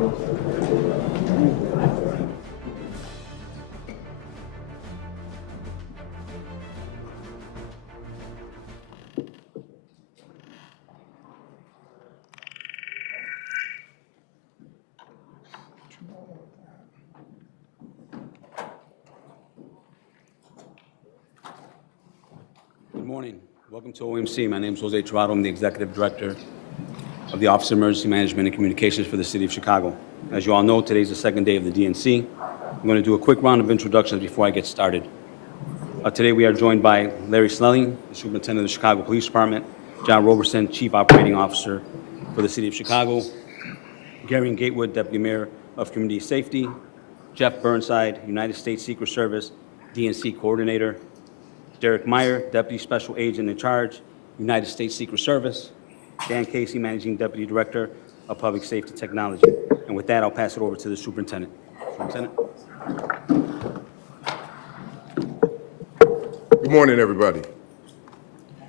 Good morning. Welcome to OMC. My name is Jose Tirado. I'm the Executive Director of the Office of Emergency Management and Communications for the City of Chicago. As you all know, today's the second day of the DNC. I'm going to do a quick round of introductions before I get started. Today we are joined by Larry Snelling, the Superintendent of the Chicago Police Department, John Roberson, Chief Operating Officer for the City of Chicago, Gary Gatewood, Deputy Mayor of Community Safety, Jeff Burnside, United States Secret Service DNC Coordinator, Derek Meyer, Deputy Special Agent in Charge, United States Secret Service, Dan Casey, Managing Deputy Director of Public Safety Technology. And with that, I'll pass it over to the Superintendent. Superintendent. Good morning, everybody.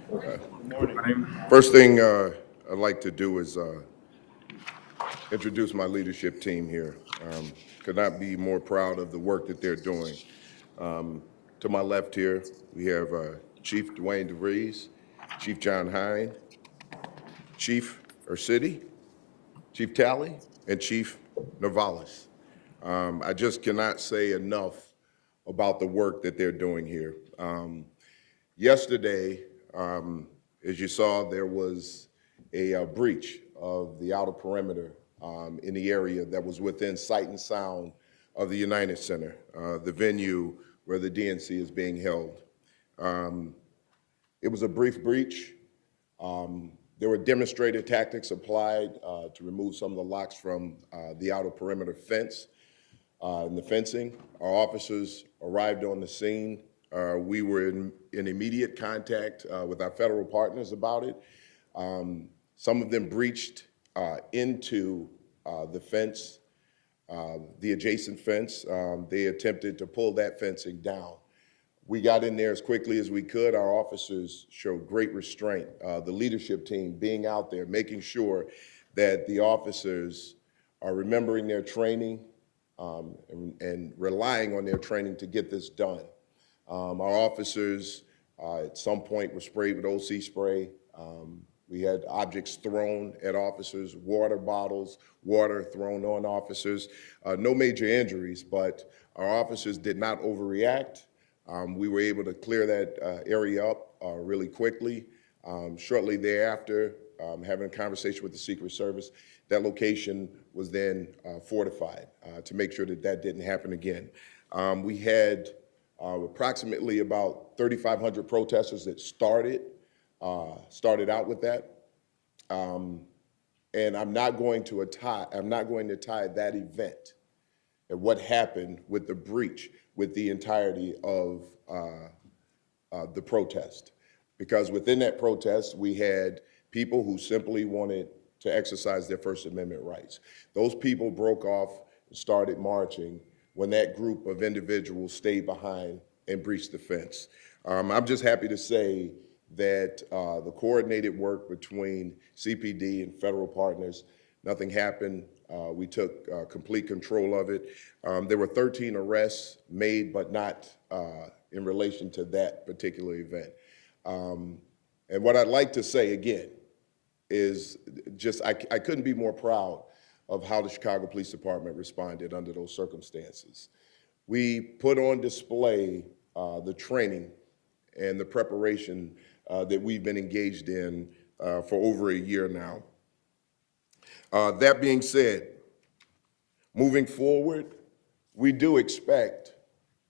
Good morning. First thing I'd like to do is introduce my leadership team here. Could not be more proud of the work that they're doing. To my left here, we have Chief Dwayne DeVries, Chief John Hine, Chief Ursity, Chief Talley, and Chief Navalis. I just cannot say enough about the work that they're doing here. Yesterday, as you saw, there was a breach of the outer perimeter in the area that was within sight and sound of the United Center, the venue where the DNC is being held. It was a brief breach. There were demonstrated tactics applied to remove some of the locks from the outer perimeter fence and the fencing. Our officers arrived on the scene. We were in immediate contact with our federal partners about it. Some of them breached into the fence, the adjacent fence. They attempted to pull that fencing down. We got in there as quickly as we could. Our officers showed great restraint. The leadership team being out there, making sure that the officers are remembering their training and relying on their training to get this done. Our officers at some point were sprayed with OC spray. We had objects thrown at officers, water bottles, water thrown on officers. No major injuries, but our officers did not overreact. We were able to clear that area up really quickly. Shortly thereafter, having a conversation with the Secret Service, that location was then fortified to make sure that that didn't happen again. We had approximately about 3,500 protesters that started out with that. And I'm not going to tie that event and what happened with the breach with the entirety of the protest. Because within that protest, we had people who simply wanted to exercise their First Amendment rights. Those people broke off and started marching when that group of individuals stayed behind and breached the fence. I'm just happy to say that the coordinated work between CPD and federal partners, nothing happened. We took complete control of it. There were 13 arrests made, but not in relation to that particular event. And what I'd like to say again is just I couldn't be more proud of how the Chicago Police Department responded under those circumstances. We put on display the training and the preparation that we've been engaged in for over a year now. That being said, moving forward, we do expect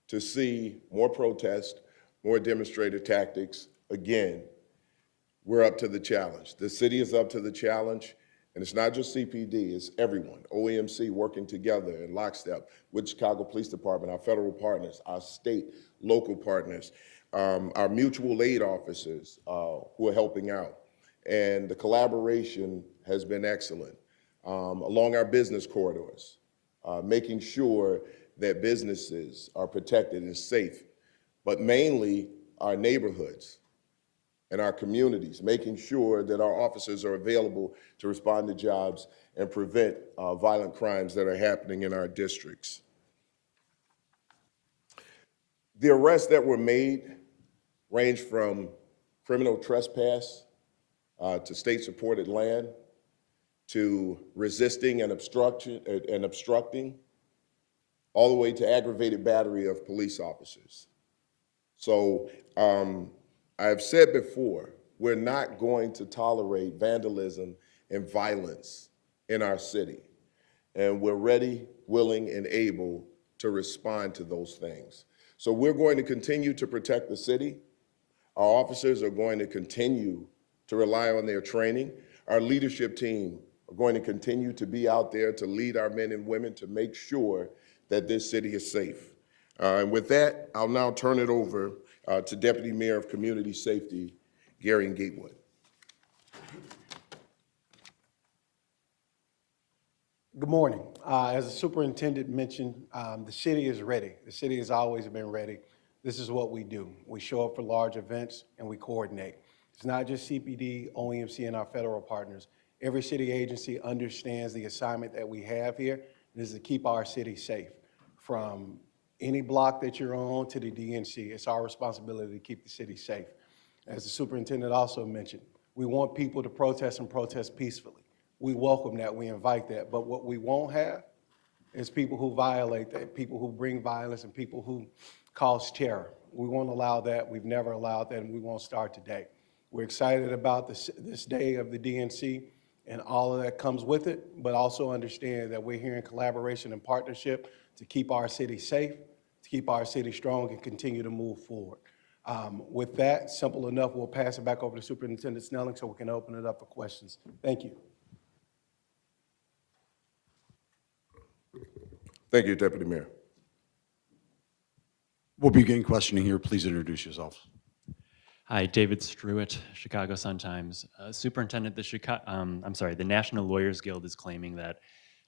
to see more protests, more demonstrated tactics. Again, we're up to the challenge. The city is up to the challenge, and it's not just CPD, it's everyone. OEMC working together in lockstep with Chicago Police Department, our federal partners, our state, local partners, our mutual aid officers who are helping out. And the collaboration has been excellent. Along our business corridors, making sure that businesses are protected and safe, but mainly our neighborhoods and our communities, making sure that our officers are available to respond to jobs and prevent violent crimes that are happening in our districts. The arrests that were made range from criminal trespass to state-supported land, to resisting and obstructing, all the way to aggravated battery of police officers. So I've said before, we're not going to tolerate vandalism and violence in our city. And we're ready, willing, and able to respond to those things. So we're going to continue to protect the city. Our officers are going to continue to rely on their training. Our leadership team are going to continue to be out there to lead our men and women to make sure that this city is safe. And with that, I'll now turn it over to Deputy Mayor of Community Safety, Gary Gatewood. Good morning. As the superintendent mentioned, the city is ready. The city has always been ready. This is what we do. We show up for large events and we coordinate. It's not just CPD, OEMC, and our federal partners. Every city agency understands the assignment that we have here, and is to keep our city safe. From any block that you're on to the DNC, it's our responsibility to keep the city safe. As the superintendent also mentioned, we want people to protest and protest peacefully. We welcome that, we invite that, but what we won't have is people who violate that, people who bring violence and people who cause terror. We won't allow that, we've never allowed that, and we won't start today. We're excited about this day of the DNC and all of that comes with it, but also understand that we're here in collaboration and partnership to keep our city safe, to keep our city strong, and continue to move forward. With that, simple enough, we'll pass it back over to Superintendent Snelling so we can open it up for questions. Thank you. Thank you, Deputy Mayor. We'll begin questioning here. Please introduce yourself. Hi, David Struitt, Chicago Sun-Times. Superintendent, the National Lawyers Guild is claiming that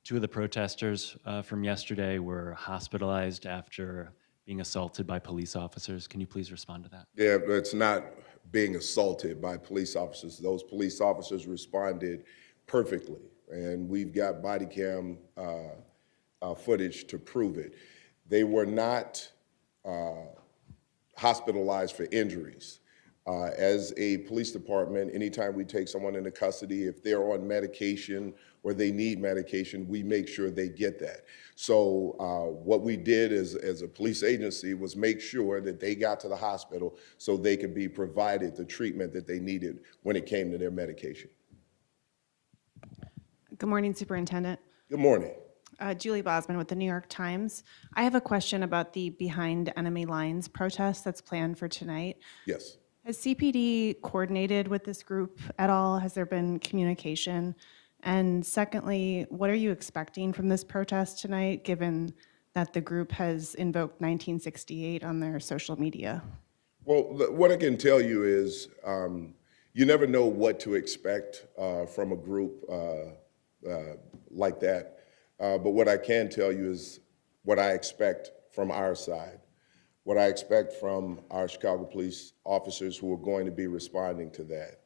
two of the protesters from yesterday were hospitalized after being assaulted by police officers. Can you please respond to that? Yeah, it's not being assaulted by police officers. Those police officers responded perfectly, and we've got body cam footage to prove it. They were not hospitalized for injuries. As a police department, anytime we take someone into custody, if they're on medication or they need medication, we make sure they get that. So what we did as a police agency was make sure that they got to the hospital so they could be provided the treatment that they needed when it came to their medication. Good morning, Superintendent. Good morning. Julie Bosman with the New York Times. I have a question about the Behind Enemy Lines protest that's planned for tonight. Yes. Has CPD coordinated with this group at all? Has there been communication? And secondly, what are you expecting from this protest tonight, given that the group has invoked 1968 on their social media? Well, what I can tell you is you never know what to expect from a group like that. But what I can tell you is what I expect from our side, what I expect from our Chicago police officers who are going to be responding to that.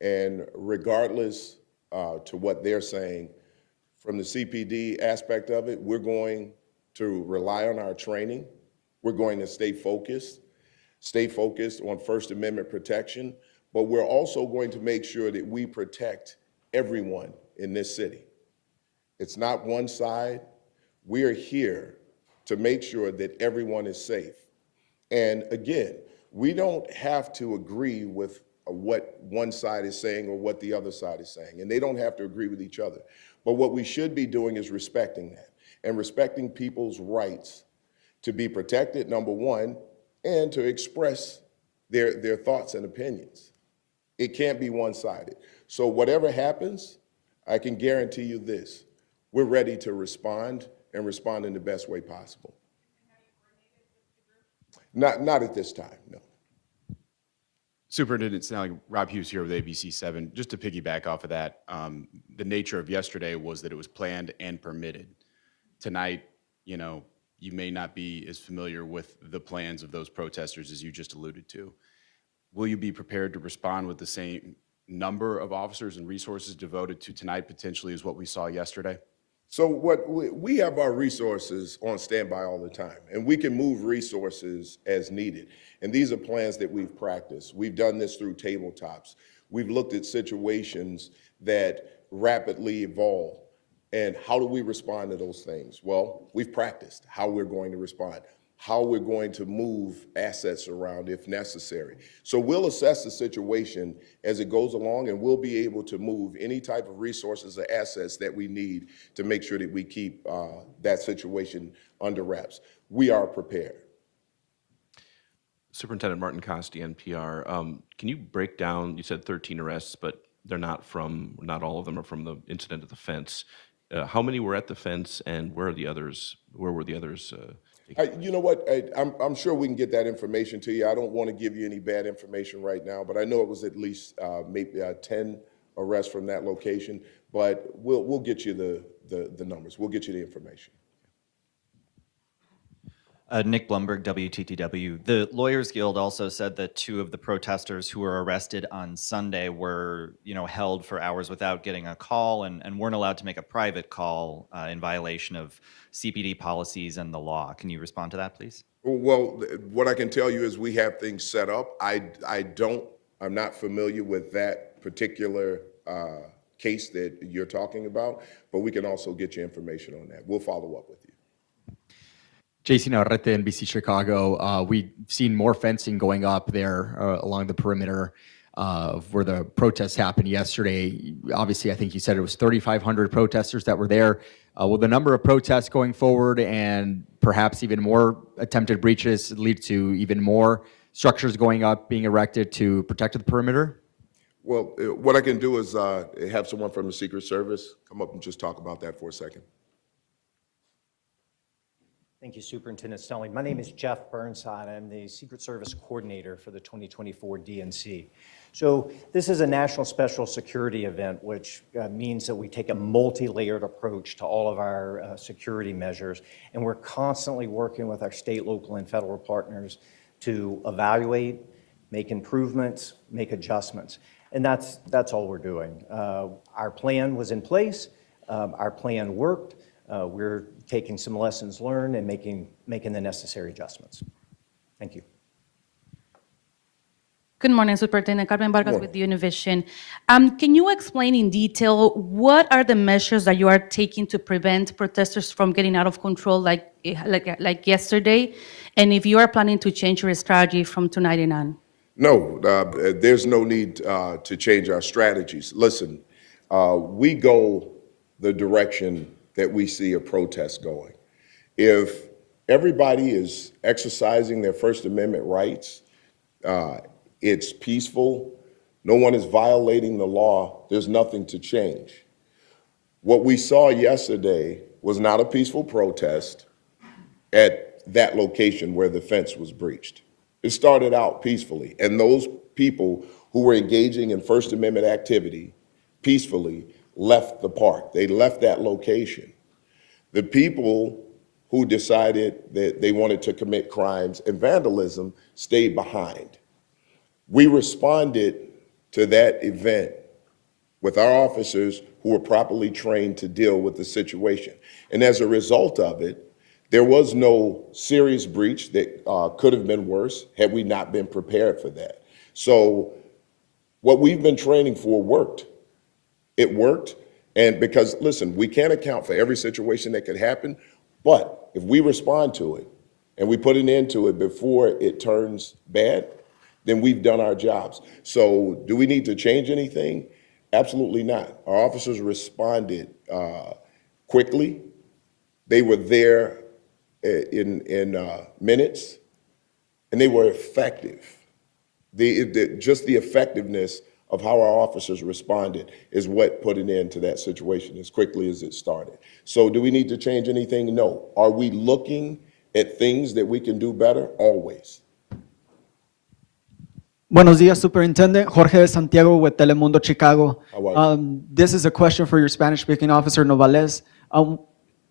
And regardless to what they're saying, from the CPD aspect of it, we're going to rely on our training. We're going to stay focused on First Amendment protection, but we're also going to make sure that we protect everyone in this city. It's not one side. We are here to make sure that everyone is safe. And again, we don't have to agree with what one side is saying or what the other side is saying, and they don't have to agree with each other. But what we should be doing is respecting that and respecting people's rights to be protected, number one, and to express their thoughts and opinions. It can't be one-sided. So whatever happens, I can guarantee you this. We're ready to respond and respond in the best way possible. Not at this time, no. Superintendent Snelling, Rob Hughes here with ABC7. Just to piggyback off of that, the nature of yesterday was that it was planned and permitted. Tonight, you may not be as familiar with the plans of those protesters as you just alluded to. will you be prepared to respond with the same number of officers and resources devoted to tonight potentially as what we saw yesterday? So we have our resources on standby all the time, and we can move resources as needed. And these are plans that we've practiced. We've done this through tabletops. We've looked at situations that rapidly evolve. And how do we respond to those things? Well, we've practiced how we're going to respond, how we're going to move assets around if necessary. So we'll assess the situation as it goes along, and we'll be able to move any type of resources or assets that we need to make sure that we keep that situation under wraps. We are prepared. Superintendent Martin Costi, NPR. Can you break down, you said 13 arrests, but they're not all of them are from the incident at the fence. How many were at the fence, and where were the others? You know what? I'm sure we can get that information to you. I don't want to give you any bad information right now, but I know it was at least maybe 10 arrests from that location. But we'll get you the numbers. We'll get you the information. Nick Blumberg, WTTW. The Lawyers Guild also said that 2 of the protesters who were arrested on Sunday were, held for hours without getting a call and weren't allowed to make a private call in violation of CPD policies and the law. Can you respond to that, please? Well, what I can tell you is we have things set up. I'm not familiar with that particular case that you're talking about, but we can also get you information on that. We'll follow up with you. Jason Navarrete, NBC Chicago. We've seen more fencing going up there along the perimeter of where the protests happened yesterday. Obviously, I think you said it was 3,500 protesters that were there. Will the number of protests going forward and perhaps even more attempted breaches lead to even more structures going up, being erected to protect the perimeter? Well, what I can do is have someone from the Secret Service come up and just talk about that for a second. Thank you, Superintendent Stelling. My name is Jeff Burnside. I'm the Secret Service Coordinator for the 2024 DNC. So this is a national special security event, which means that we take a multi-layered approach to all of our security measures, and we're constantly working with our state, local, and federal partners to evaluate, make improvements, make adjustments, and that's all we're doing. Our plan was in place. Our plan worked. We're taking some lessons learned and making the necessary adjustments. Thank you. Good morning, Superintendent Carmen Vargas with Univision. Can you explain in detail what are the measures that you are taking to prevent protesters from getting out of control like yesterday? And if you are planning to change your strategy from tonight on? No, there's no need to change our strategies. Listen, we go the direction that we see a protest going. If everybody is exercising their First Amendment rights, it's peaceful, no one is violating the law, there's nothing to change. What we saw yesterday was not a peaceful protest at that location where the fence was breached. It started out peacefully, and those people who were engaging in First Amendment activity peacefully left the park. They left that location. The people who decided that they wanted to commit crimes and vandalism stayed behind. We responded to that event with our officers who were properly trained to deal with the situation. And as a result of it, there was no serious breach that could have been worse had we not been prepared for that. So what we've been training for worked. It worked. And because, listen, we can't account for every situation that could happen, but if we respond to it and we put an end to it before it turns bad, then we've done our jobs. So do we need to change anything? Absolutely not. Our officers responded quickly. They were there in minutes, and they were effective. Just the effectiveness of how our officers responded is what put an end to that situation as quickly as it started. So do we need to change anything? No. Are we looking at things that we can do better? Always. Buenos días, Superintendent. Jorge de Santiago with Telemundo Chicago. How are you? This is a question for your Spanish-speaking officer, Novales.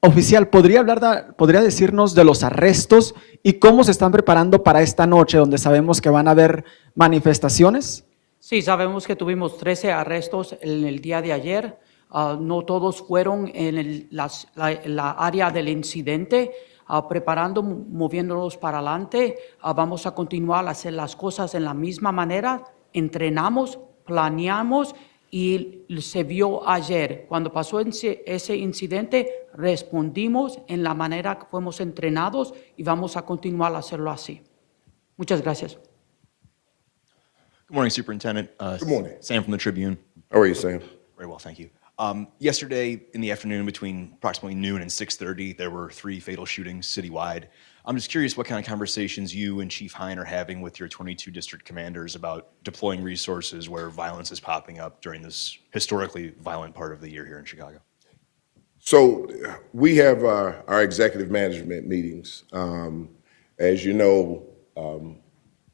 Oficial, ¿podría decirnos de los arrestos y cómo se están preparando para esta noche donde sabemos que van a haber manifestaciones? Sí, sabemos que tuvimos 13 arrestos en el día de ayer. No todos fueron en la área del incidente. Moviéndonos para adelante. Vamos a continuar a hacer las cosas en la misma manera. Entrenamos, planeamos y se vio ayer. Cuando pasó ese incidente, respondimos en la manera que fuimos entrenados y vamos a continuar a hacerlo así. Muchas gracias. Good morning, Superintendent. Good morning. Sam from the Tribune. How are you, Sam? Very well, thank you. Yesterday in the afternoon between approximately noon and 6:30, there were 3 fatal shootings citywide. I'm just curious what kind of conversations you and Chief Hine are having with your 22 district commanders about deploying resources where violence is popping up during this historically violent part of the year here in Chicago. So we have our executive management meetings. As you know,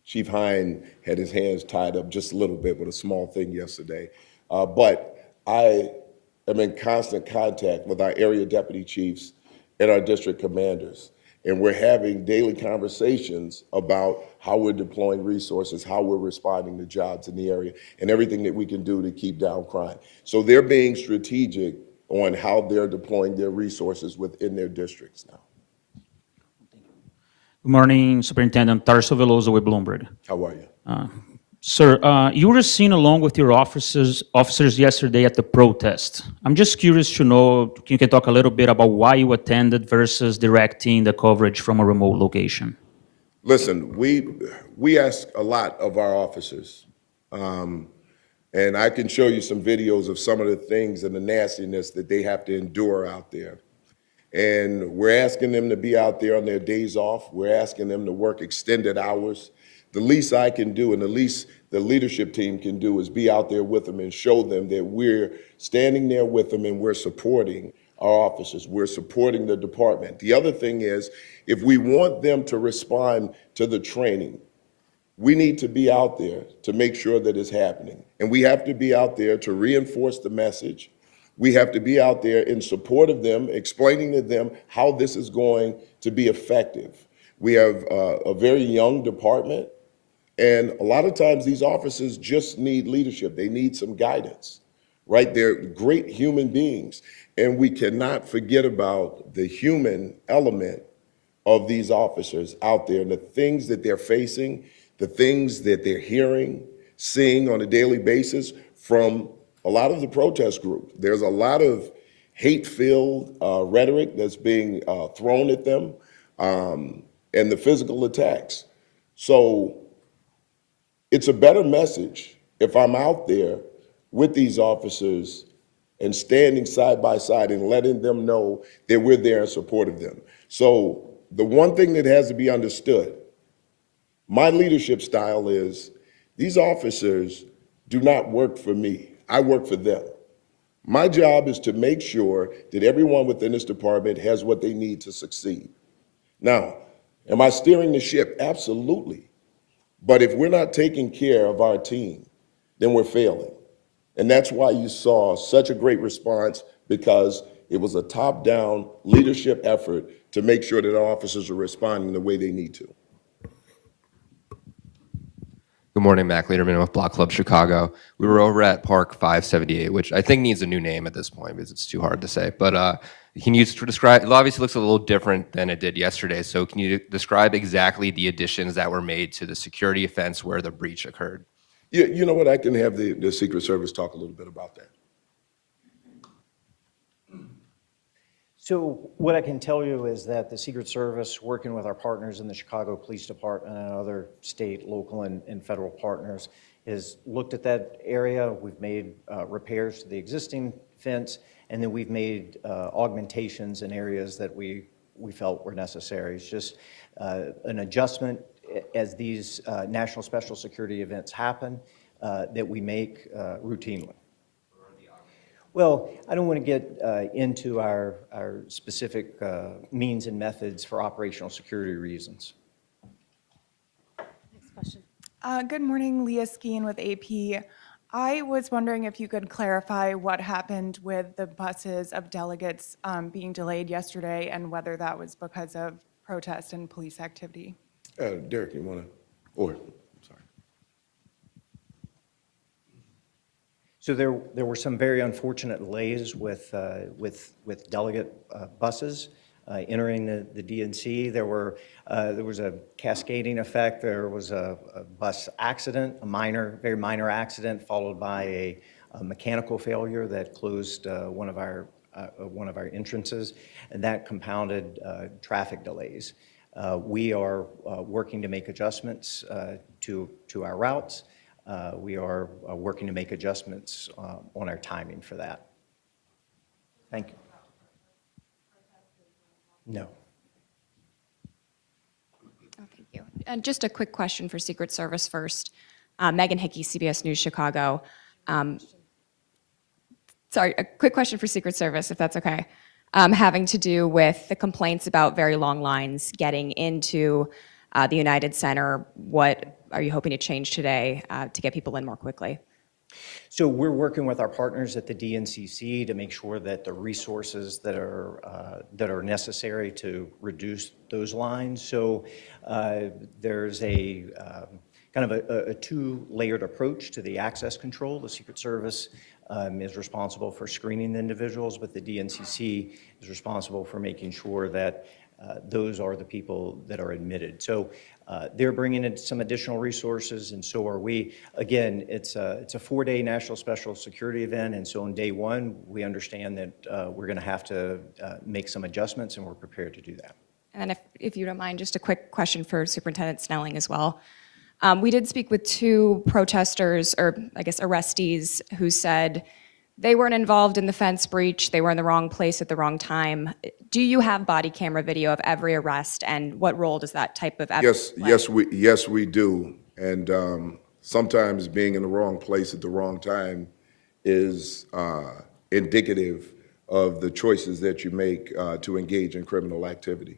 Chief Hine had his hands tied up just a little bit with a small thing yesterday. But I am in constant contact with our area deputy chiefs and our district commanders. And we're having daily conversations about how we're deploying resources, how we're responding to jobs in the area, and everything that we can do to keep down crime. So they're being strategic on how they're deploying their resources within their districts now. Good morning, Superintendent Tarso Veloso with Bloomberg. How are you? Sir, you were seen along with your officers yesterday at the protest. I'm just curious to know, you can talk a little bit about why you attended versus directing the coverage from a remote location. Listen, we ask a lot of our officers. And I can show you some videos of some of the things and the nastiness that they have to endure out there. And we're asking them to be out there on their days off. We're asking them to work extended hours. The least I can do and the least the leadership team can do is be out there with them and show them that we're standing there with them and we're supporting our officers. We're supporting the department. The other thing is, if we want them to respond to the training, we need to be out there to make sure that it's happening. And we have to be out there to reinforce the message. We have to be out there in support of them, explaining to them how this is going to be effective. We have a very young department, and a lot of times these officers just need leadership. They need some guidance, right? They're great human beings, and we cannot forget about the human element of these officers out there and the things that they're facing, the things that they're hearing, seeing on a daily basis from a lot of the protest groups. There's a lot of hate-filled rhetoric that's being thrown at them, and the physical attacks. So it's a better message if I'm out there with these officers and standing side by side and letting them know that we're there in support of them. So the one thing that has to be understood, my leadership style is these officers do not work for me. I work for them. My job is to make sure that everyone within this department has what they need to succeed. Now, am I steering the ship? Absolutely. But if we're not taking care of our team, then we're failing. And that's why you saw such a great response, because it was a top-down leadership effort to make sure that our officers are responding the way they need to. Good morning, Mac Lederman with Block Club Chicago. We were over at Park 578, which I think needs a new name at this point because it's too hard to say. But can you describe, it obviously looks a little different than it did yesterday. So can you describe exactly the additions that were made to the security fence where the breach occurred? You know what, I can have the Secret Service talk a little bit about that. So what I can tell you is that the Secret Service, working with our partners in the Chicago Police Department and other state, local, and federal partners, has looked at that area. We've made repairs to the existing fence, and then we've made augmentations in areas that we felt were necessary. It's just an adjustment as these national special security events happen that we make routinely. Well, I don't want to get into our specific means and methods for operational security reasons. Next question. Good morning, Leah Skeen with AP. I was wondering if you could clarify what happened with the buses of delegates being delayed yesterday and whether that was because of protest and police activity. Derek, you want to, or, sorry. So there were some very unfortunate delays with delegate buses entering the DNC. There was a cascading effect. There was a bus accident, very minor accident, followed by a mechanical failure that closed one of our entrances, and that compounded traffic delays. We are working to make adjustments to our routes. We are working to make adjustments on our timing for that. Thank you. No. Oh, thank you. And just a quick question for Secret Service first. Megan Hickey, CBS News, Chicago. Sorry, a quick question for Secret Service, if that's okay. Having to do with the complaints about very long lines getting into the United Center. What are you hoping to change today to get people in more quickly? So we're working with our partners at the DNCC to make sure that the resources that are necessary to reduce those lines. So there's a kind of a two-layered approach to the access control. The Secret Service is responsible for screening the individuals, but the DNCC is responsible for making sure that those are the people that are admitted. So they're bringing in some additional resources, and so are we. Again, it's a 4-day national special security event, and so on day one, we understand that we're going to have to make some adjustments, and we're prepared to do that. And if you don't mind, just a quick question for Superintendent Snelling as well. We did speak with 2 protesters, or I guess arrestees, who said they weren't involved in the fence breach, they were in the wrong place at the wrong time. Do you have body camera video of every arrest, and what role does that type of evidence play? Yes, we do. And sometimes being in the wrong place at the wrong time is indicative of the choices that you make to engage in criminal activity.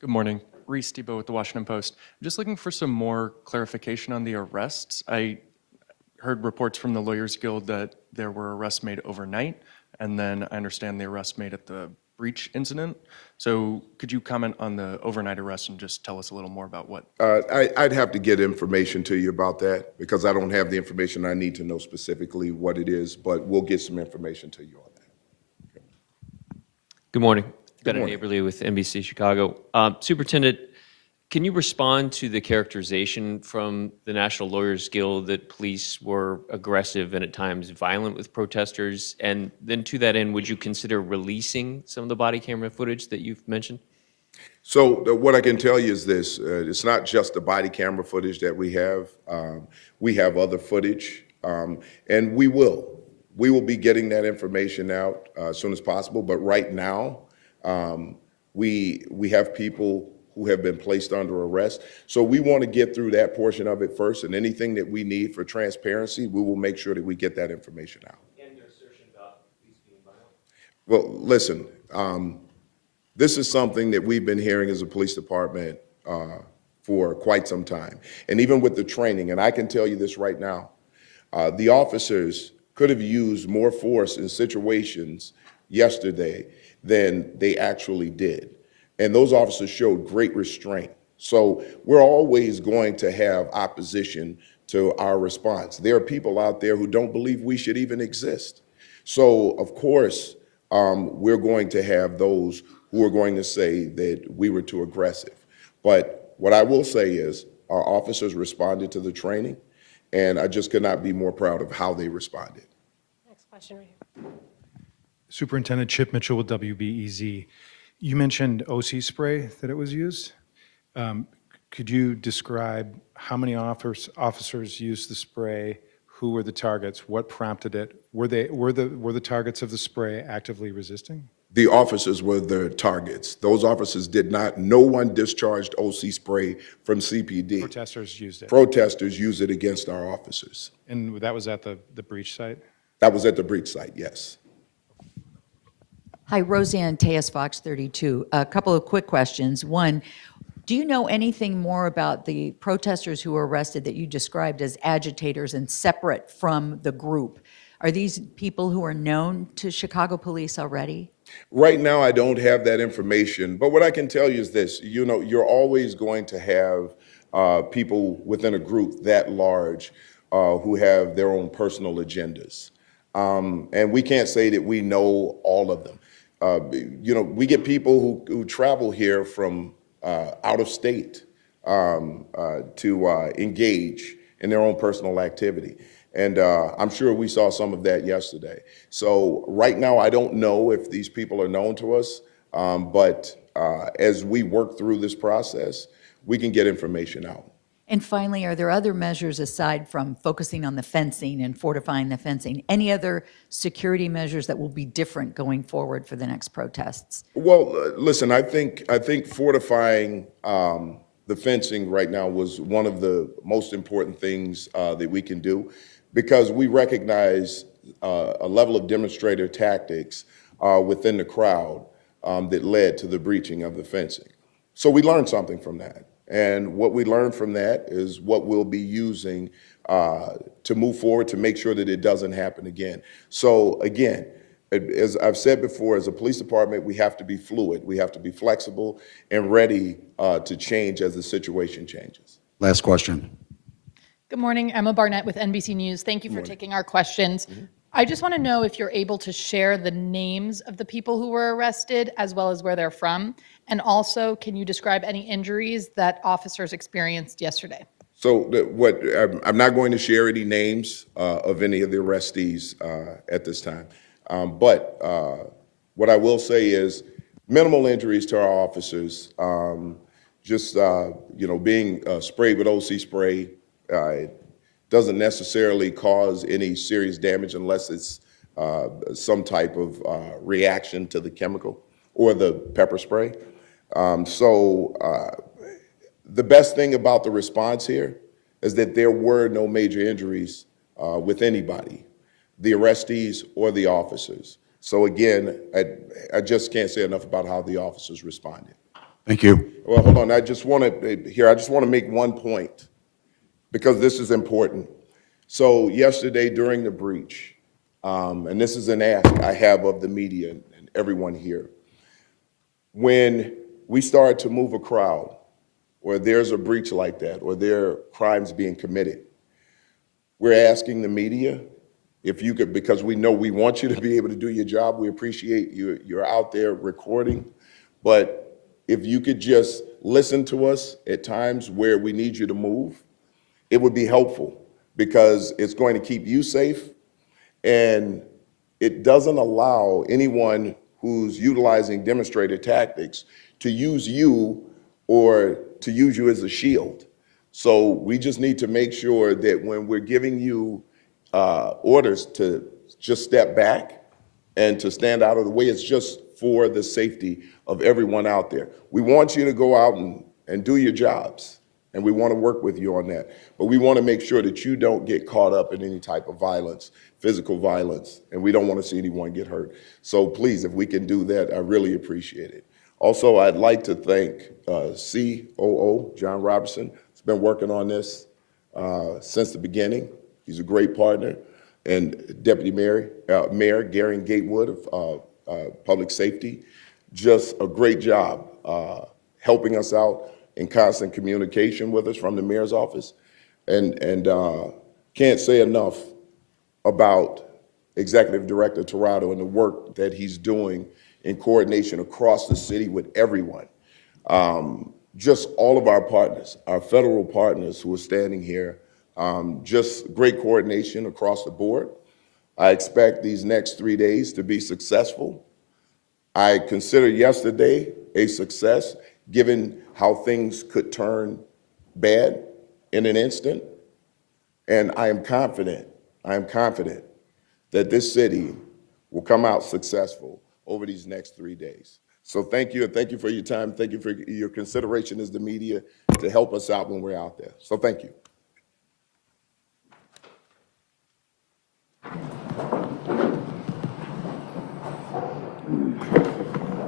Good morning. Reese Tebow with the Washington Post. I'm just looking for some more clarification on the arrests. I heard reports from the Lawyers Guild that there were arrests made overnight, and then I understand the arrests made at the breach incident. So could you comment on the overnight arrest and just tell us a little more about what? I'd have to get information to you about that because I don't have the information. I need to know specifically what it is, but we'll get some information to you on that. Okay. Good morning. Good Bennett morning. Aberle with NBC Chicago. Superintendent, can you respond to the characterization from the National Lawyers Guild that police were aggressive and at times violent with protesters? And then to that end, would you consider releasing some of the body camera footage that you've mentioned? So what I can tell you is this, it's not just the body camera footage that we have. We have other footage, and we will be getting that information out as soon as possible. But right now, we have people who have been placed under arrest. So we want to get through that portion of it first, and anything that we need for transparency, we will make sure that we get that information out. And your assertion about police being violent? Well, listen, this is something that we've been hearing as a police department for quite some time. And even with the training, and I can tell you this right now, the officers could have used more force in situations yesterday than they actually did. And those officers showed great restraint. So we're always going to have opposition to our response. There are people out there who don't believe we should even exist. So of course, we're going to have those who are going to say that we were too aggressive. But what I will say is our officers responded to the training, and I just could not be more proud of how they responded. Next question right here. Superintendent Chip Mitchell with WBEZ. You mentioned OC spray that it was used. Could you describe how many officers used the spray? Who were the targets? What prompted it? Were the targets of the spray actively resisting? The officers were the targets. Those officers did not, no one discharged OC spray from CPD. Protesters used it. Protesters used it against our officers. And that was at the breach site? That was at the breach site, yes. Hi, Roseanne Tejas, Fox 32. A couple of quick questions. One, Do you know anything more about the protesters who were arrested that you described as agitators and separate from the group? Are these people who are known to Chicago police already? Right now, I don't have that information, but what I can tell you is this, you know, you're always going to have people within a group that large who have their own personal agendas. And we can't say that we know all of them. You know, we get people who travel here from out of state to engage in their own personal activity. And I'm sure we saw some of that yesterday. So right now, I don't know if these people are known to us, but as we work through this process, we can get information out. And finally, are there other measures aside from focusing on the fencing and fortifying the fencing? Any other security measures that will be different going forward for the next protests? Well, listen, I think fortifying the fencing right now was one of the most important things that we can do, because we recognize a level of demonstrator tactics within the crowd that led to the breaching of the fencing. So we learned something from that. And what we learned from that is what we'll be using to move forward to make sure that it doesn't happen again. So again, as I've said before, as a police department, we have to be fluid. We have to be flexible and ready to change as the situation changes. Last question. Good morning, Emma Barnett with NBC News. Thank you for taking our questions. I just want to know if you're able to share the names of the people who were arrested as well as where they're from. And also, can you describe any injuries that officers experienced yesterday? So I'm not going to share any names of any of the arrestees at this time. But what I will say is minimal injuries to our officers. Just you know, being sprayed with OC spray, it doesn't necessarily cause any serious damage unless it's some type of reaction to the chemical or the pepper spray. The best thing about the response here is that there were no major injuries with anybody, the arrestees or the officers. So again, I just can't say enough about how the officers responded. Thank you. Well, hold on. I just want to make one point, because this is important. So yesterday during the breach, and this is an ask I have of the media and everyone here, when we start to move a crowd, or there's a breach like that, or there are crimes being committed, we're asking the media if you could, because we know we want you to be able to do your job. We appreciate you're out there recording, but if you could just listen to us at times where we need you to move, it would be helpful, because it's going to keep you safe, and it doesn't allow anyone who's utilizing demonstrator tactics to use you or to use you as a shield. So we just need to make sure that when we're giving you orders to just step back and to stand out of the way, it's just for the safety of everyone out there. We want you to go out and do your jobs, and we want to work with you on that. But we want to make sure that you don't get caught up in any type of violence, physical violence, and we don't want to see anyone get hurt. So please, if we can do that, I really appreciate it. Also, I'd like to thank COO John Robertson. He's been working on this since the beginning. He's a great partner. And Deputy Mayor Gary Gatewood of Public Safety, just a great job helping us out in constant communication with us from the mayor's office. And can't say enough about Executive Director Tirado and the work that he's doing in coordination across the city with everyone. Just all of our partners, our federal partners who are standing here, just great coordination across the board. I expect these next 3 days to be successful. I consider yesterday a success, given how things could turn bad in an instant. And I am confident that this city will come out successful over these next 3 days. So thank you, and thank you for your time. Thank you for your consideration as the media to help us out when we're out there. So thank you.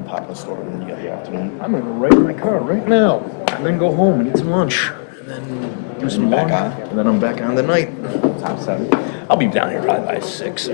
Pop us store and then you got the afternoon. I'm gonna go right in my car right now and then go home and eat some lunch and then do some back on. And then I'm back on the night. Top 7. I'll be down here probably by 6.